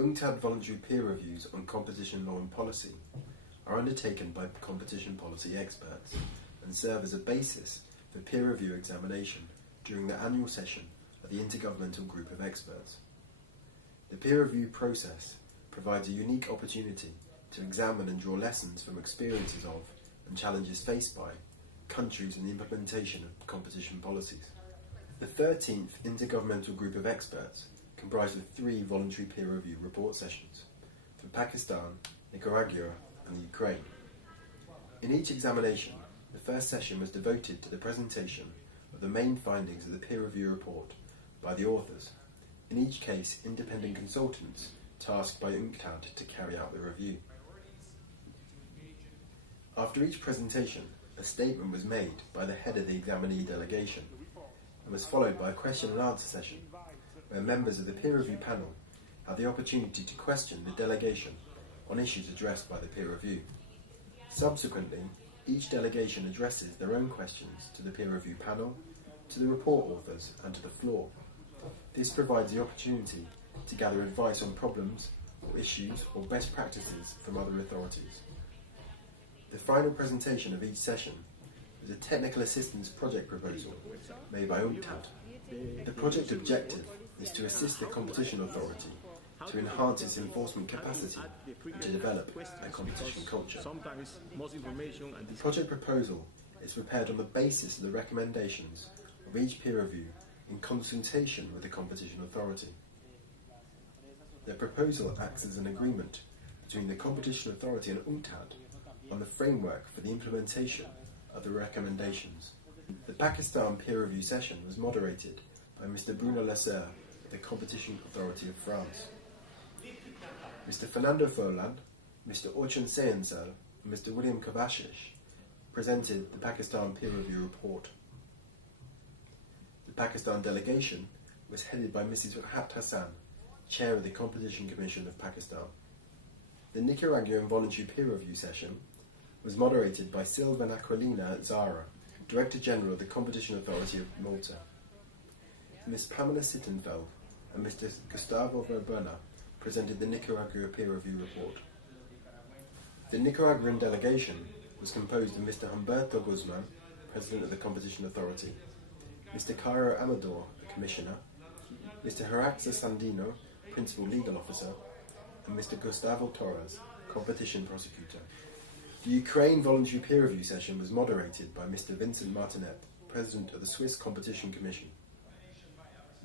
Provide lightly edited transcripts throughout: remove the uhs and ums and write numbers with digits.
UNCTAD Voluntary Peer Reviews on competition law and policy are undertaken by competition policy experts and serve as a basis for peer review examination during the annual session of the Intergovernmental Group of Experts. The peer review process provides a unique opportunity to examine and draw lessons from experiences of and challenges faced by countries in the implementation of competition policies. The 13th Intergovernmental Group of Experts comprised of 3 voluntary peer review report sessions for Pakistan, Nicaragua and the Ukraine. In each examination, the first session was devoted to the presentation of the main findings of the peer review report by the authors, in each case independent consultants tasked by UNCTAD to carry out the review. After each presentation, a statement was made by the head of the examinee delegation and was followed by a question and answer session where members of the peer review panel had the opportunity to question the delegation on issues addressed by the peer review. Subsequently, each delegation addresses their own questions to the peer review panel, to the report authors and to the floor. This provides the opportunity to gather advice on problems or issues or best practices from other authorities. The final presentation of each session is a technical assistance project proposal made by UNCTAD. The project objective is to assist the competition authority to enhance its enforcement capacity and to develop a competition culture. The project proposal is prepared on the basis of the recommendations of each peer review in consultation with the competition authority. The proposal acts as an agreement between the competition authority and UNCTAD on the framework for the implementation of the recommendations. The Pakistan peer review session was moderated by Mr. Bruno Lasser of the Competition Authority of France. Mr. Fernando Folan, Mr. Orchan Sayensel and Mr. William Kovacic presented the Pakistan peer review report. The Pakistan delegation was headed by Mrs. Hat Hassan, Chair of the Competition Commission of Pakistan. The Nicaraguan voluntary peer review session was moderated by Silvana Aquilina Zara, Director General of the Competition Authority of Malta. Ms. Pamela Sittenfeld and Mr. Gustavo Verberna presented the Nicaragua peer review report. The Nicaraguan delegation was composed of Mr. Humberto Guzman, President of the Competition Authority, Mr. Cairo Amador, the Commissioner, Mr. Haraxa Sandino, Principal Legal Officer, and Mr. Gustavo Torres, Competition Prosecutor. The Ukraine voluntary peer review session was moderated by Mr. Vincent Martinet, President of the Swiss Competition Commission.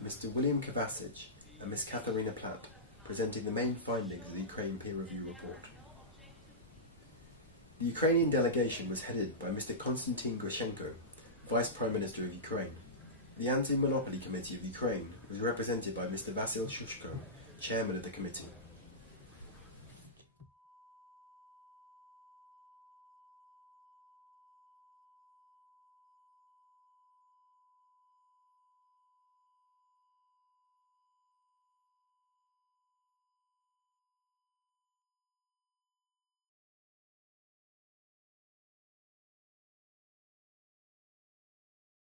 Mr. William Kovacic and Ms. Katharina Platt presenting the main findings of the Ukraine peer review report. The Ukrainian delegation was headed by Mr. Konstantin Grushenko, Vice Prime Minister of Ukraine. The Anti-Monopoly Committee of Ukraine was represented by Mr. Vasil Shushko, Chairman of the committee.